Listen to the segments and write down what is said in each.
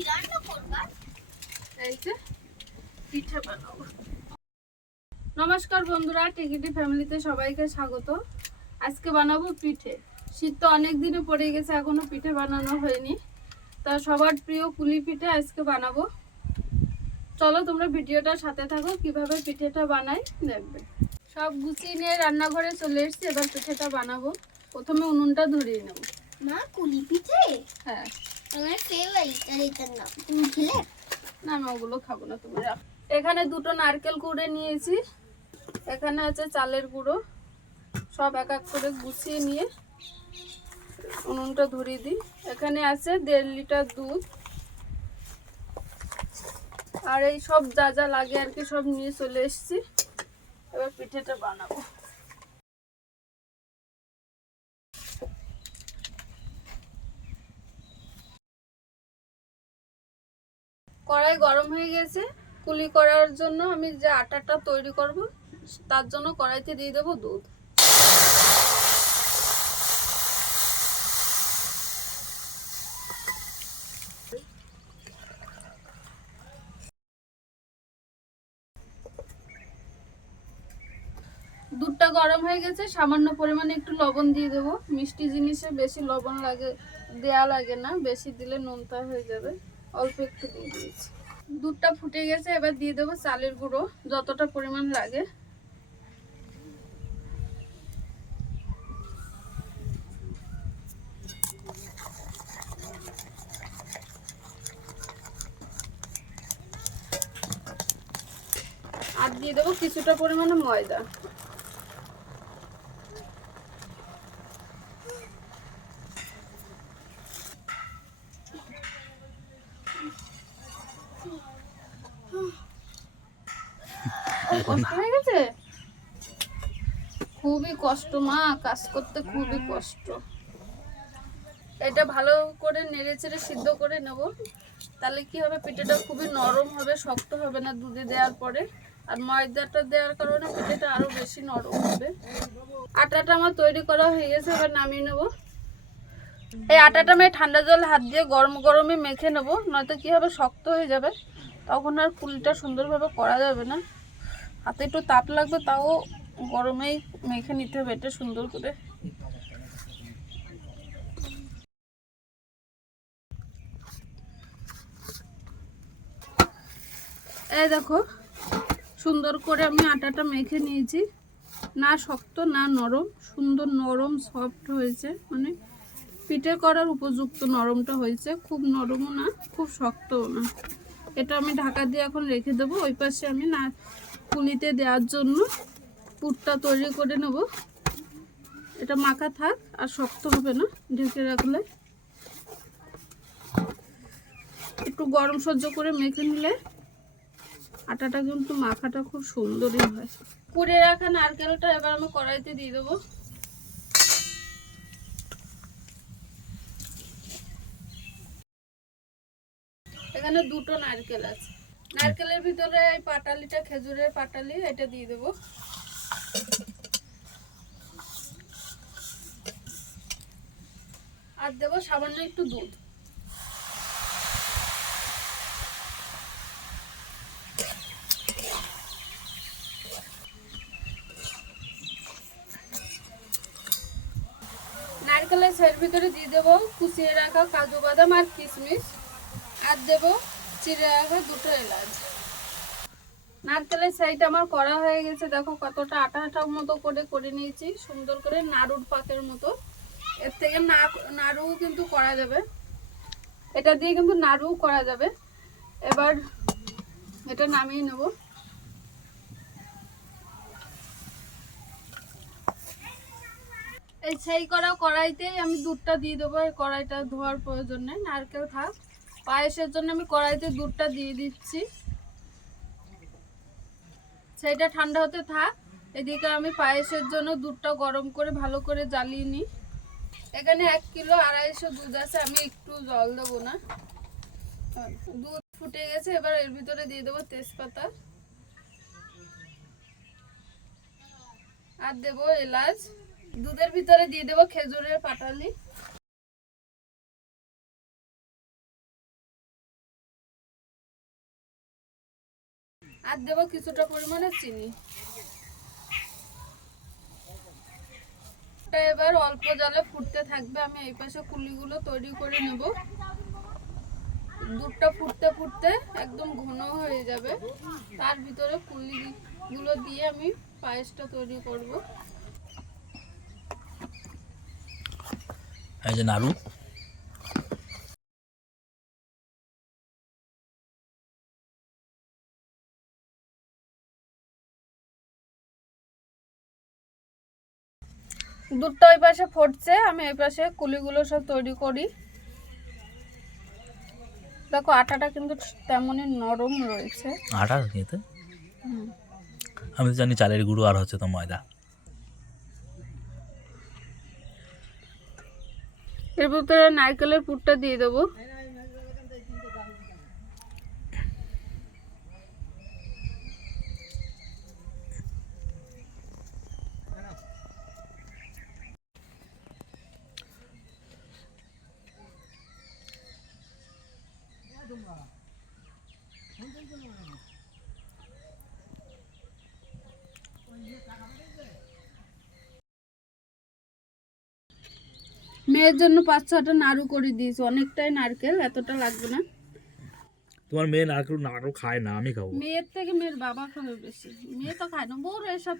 কি রান্না করবা? এই যে পিঠে বানাবো নমস্কার বন্ধুরা টিকিটি ফ্যামিলিতে সবাইকে স্বাগত। আজকে বানাবো পিঠে। শীত তো অনেক দিনে পড়ে গেছে এখনও পিঠে বানানো হয়নি। তা সবার প্রিয় পুলি পিঠে আজকে বানাবো। চলো তোমরা ভিডিওটার সাথে থাকো কীভাবে পিঠেটা বানাই দেখবে। সব গুছিয়ে নিয়ে রান্নাঘরে চলে এসেছি এবার পিঠেটা বানাবো। প্রথমে উনুনটা ধরিয়ে নেব। মা কুলি পিঠে? হ্যাঁ। আমার না আমি ওগুলো খাব না তুমি, রাখো। এখানে দুটো নারকেল কুড়ে নিয়েছি। এখানে আছে চালের গুঁড়ো। সব এক এক করে গুছিয়ে নিয়ে উনুনটা ধরিয়ে দিই। এখানে আছে দেড় লিটার দুধ। আর এই সব যা যা লাগে আর কি সব নিয়ে চলে এসেছি। এবার পিঠেটা বানাবো। কড়াই গরম হয়ে গেছে। কুলি করার জন্য আমি যে আটাটা তৈরি করব, তার জন্য কড়াইতে দিয়ে দেবো দুধ। দুধটা গরম হয়ে গেছে, সামান্য পরিমাণে একটু লবণ দিয়ে দেবো। মিষ্টি জিনিসে বেশি লবণ লাগে, দেয়া লাগে না, বেশি দিলে নোনতা হয়ে যাবে। অল্প একটু দিয়ে দিয়েছি। দুধটা ফুটে গেছে, এবার দিয়ে দেবো চালের গুঁড়ো, যতটা পরিমাণ লাগে। আর দিয়ে দেবো কিছুটা পরিমাণে ময়দা কষ্ট হয়ে গেছে খুবই কষ্ট, মা, কাজ করতে খুবই কষ্ট। এটা ভালো করে নেড়ে চেড়ে সিদ্ধ করে নেব। তাহলে কি হবে, পিঠেটা খুবই নরম হবে, শক্ত হবে না দুধে দেওয়ার পরে। আর ময়দাটা দেওয়ার কারণে পিঠেটা আরও বেশি নরম হবে। আটাটা আমার তৈরি করা হয়ে গেছে, এবার নামিয়ে নেব। এই আটাটা আমি ঠান্ডা জল হাত দিয়ে গরম গরমে মেখে নেব, নয়তো কি হবে, শক্ত হয়ে যাবে। তখন আর কুলিটা সুন্দরভাবে করা যাবে না। হাতে একটু তাপ লাগবে, তাও গরমেই মেখে নিতে হবে, এটা সুন্দর করে। এই দেখো, সুন্দর করে আমি আটাটা মেখে নিয়েছি। না শক্ত, না নরম, সুন্দর নরম সফট হয়েছে। মানে পিঠে করার উপযুক্ত নরমটা হয়েছে। খুব নরমও না, খুব শক্তও না। এটা আমি ঢাকা দিয়ে এখন রেখে দেবো। ওই পাশে আমি না কুলিতে দেওয়ার জন্য পুরটা তৈরি করে নেব। এটা মাখা থাক, আর শক্ত হবে না, ঢেকে রাখলে। একটু গরম সহ্য করে মেখে নিলে আটাটা কিন্তু মাখাটা খুব সুন্দরই হয়। পুড়ে রাখা নারকেলটা এবার আমি কড়াইতে দিয়ে দেবো। এখানে দুটো নারকেল আছে। নারকেলের ভিতরে এই পাটালিটা, খেজুরের পাটালি, এটা দিয়ে দেবো। আর দেবো সামান্য একটু দুধ। নারকেলের সের ভিতরে দিয়ে দেবো কুচিয়ে রাখা কাজু বাদাম আর কিশমিশ। আর দেবো চিড়ে রাখা দুটো এলাচ। নারকেলের সাইড আমার করা হয়ে গেছে। দেখো কতটা আটা আটা মতো করে করে নিয়েছি। সুন্দর করে নাড়ুর পাকের মতো। এর থেকে না নাড়ুও কিন্তু করা যাবে। এটা দিয়ে কিন্তু নাড়ুও করা যাবে। এবার এটা নামিয়ে নেব। এই সেই করা কড়াইতেই আমি দুধটা দিয়ে দেবো। কড়াইটা ধোয়ার প্রয়োজন নেই, নারকেল থাক। পায়েসের জন্য আমি কড়াইতে দুধটা দিয়ে দিচ্ছি। সেইটা ঠান্ডা হতে থাক। এদিকে আমি পায়েসের জন্য দুধটা গরম করে ভালো করে জ্বালিয়ে নিই। এখানে এক কিলো আড়াইশো দুধ আছে, আমি একটু জল দেবো না। দুধ ফুটে গেছে, এবার এর ভিতরে দিয়ে দেবো তেজপাতা। আর দেবো এলাচ। দুধের ভিতরে দিয়ে দেবো খেজুরের পাটালি। আর দেবো কিছুটা পরিমাণে চিনি। এটা এবার অল্প জলে ফুটতে থাকবে। আমি এই পাশে কুলিগুলো তৈরি করে নেব। দুধটা ফুটতে ফুটতে একদম ঘন হয়ে যাবে। তার ভিতরে কুলিগুলো দিয়ে আমি পায়েসটা তৈরি করব। এই যে নাড়ু। দুধটা ওই পাশে ফুটছে আমি এই পাশে কুলিগুলো সব তৈরি করি। দেখো আটাটা কিন্তু তেমনই নরম রয়েছে। আটা খেতে? আমি তো জানি চালের গুঁড়ো আর হচ্ছে তো ময়দা। এরপর তো নারকেলের পুরটা দিয়ে দেবো। মেয়ের জন্য পাঁচ ছটা নাড়ু করে দিয়েছি। অনেকটাই নারকেল এতটা লাগবে না। তোমার মেয়ে নারকেল নারকেল খায় না আমি খাব। মেয়ের থেকে মেয়ের বাবা খাবে বেশি। মেয়ে তো খায় না বউর এসব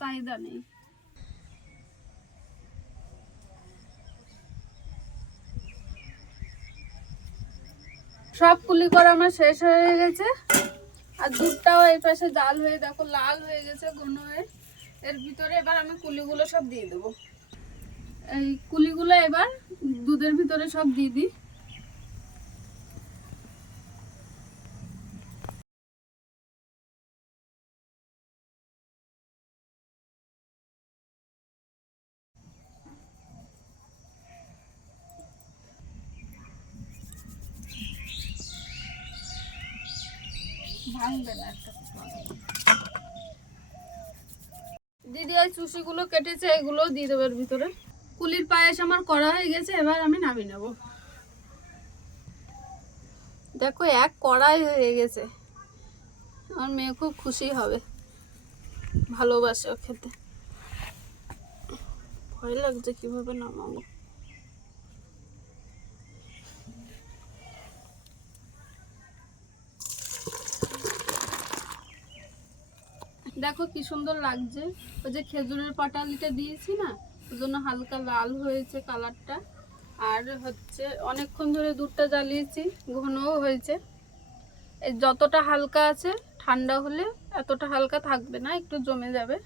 চাহিদা নেই। সব কুলি করা আমার শেষ হয়ে গেছে। আর দুধটাও এই পাশে জাল হয়ে দেখো লাল হয়ে গেছে ঘন হয়ে। এর ভিতরে এবার আমি কুলিগুলো সব দিয়ে দেবো। এই কুলিগুলো এবার দুধের ভিতরে সব দিয়ে দিই। দিদি, এই চুষিগুলো কেটেছে এগুলো দিয়ে দেবে ভিতরে। কুলির পায়েস আমার করা হয়ে গেছে, এবার আমি নামিয়ে নেব। দেখো, এক কড়াই হয়ে গেছে। আমার মেয়ে খুব খুশি হবে। ভালোবাসে ও খেতে। ভয় লাগছে কীভাবে নামাবো। দেখো কি সুন্দর লাগছে। ওই যে খেজুরের পাটালিটা দিয়েছি না জন্য হালকা লাল হয়েছে কালারটা। আর হচ্ছে অনেকক্ষণ ধরে দুধটা জ্বালিয়েছি, ঘনও হয়েছে। যতটা হালকা আছে, ঠান্ডা হলে এতটা হালকা থাকবে না, একটু জমে যাবে,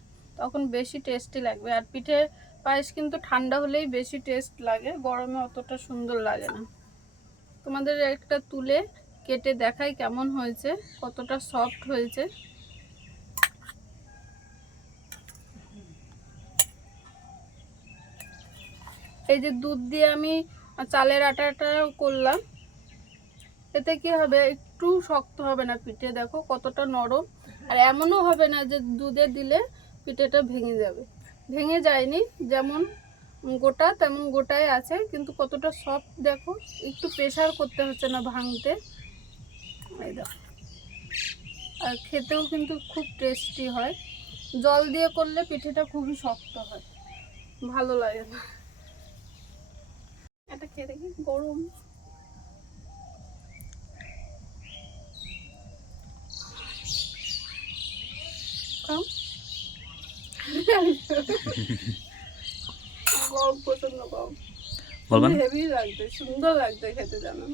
তখন বেশি টেস্টি লাগবে। আর পিঠে পায়েস কিন্তু ঠান্ডা হলেই বেশি টেস্ট লাগে, গরমে অতটা সুন্দর লাগে না। তোমাদের একটা তুলে কেটে দেখাই কেমন হয়েছে, কতটা সফট হয়েছে। এই যে দুধ দিয়ে আমি চালের আটাটা করলাম, এতে কি হবে, একটু শক্ত হবে না পিঠে, দেখো কতটা নরম। আর এমনও হবে না যে দুধে দিলে পিঠেটা ভেঙে যাবে। ভেঙে যায়নি, যেমন গোটা তেমন গোটাই আছে, কিন্তু কতটা সফট দেখো, একটু প্রেশার করতে হচ্ছে না ভাঙতে। আর খেতেও কিন্তু খুব টেস্টি হয়। জল দিয়ে করলে পিঠেটা খুবই শক্ত হয়। ভালো লাগে না। খেয়ে দেখি গরম। খাও। গরম প্রচণ্ড গরম বলবা হেভি লাগবে সুন্দর লাগবে খেতে জানো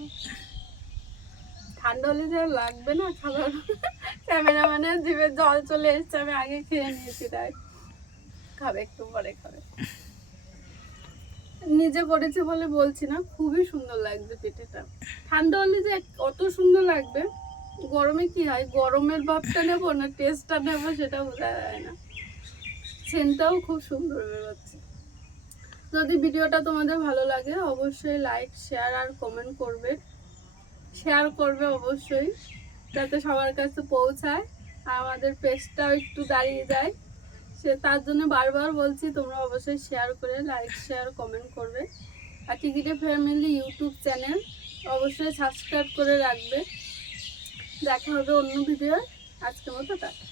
ঠান্ডা হলে যে লাগবে না খাবার। ক্যামেরাম্যানের জিভে জল চলে এসছে আমি আগে খেয়ে নিয়েছি তাই। খাবে একটু পরে খাবে। নিজে করেছি বলে বলছি না, খুবই সুন্দর লাগবে পিঠেটা ঠান্ডা হলে যে অত সুন্দর লাগবে। গরমে কি হয়? গরমের ভাবটা নেব না টেস্টটা নেব সেটা বোঝা যায় না। সেন্টটাও খুব সুন্দর বেরোচ্ছে। যদি ভিডিওটা তোমাদের ভালো লাগে, অবশ্যই লাইক শেয়ার আর কমেন্ট করবে। শেয়ার করবে অবশ্যই, যাতে সবার কাছে পৌঁছায়। আমাদের পেজটাও একটু দাঁড়িয়ে যায়। সে তার জন্য বারবার বলছি, তোমরা অবশ্যই শেয়ার করে লাইক শেয়ার কমেন্ট করবে। আর টিকিটে ফ্যামিলি ইউটিউব চ্যানেল অবশ্যই সাবস্ক্রাইব করে রাখবে। দেখা হবে অন্য ভিডিও আজকের মতো টাটা।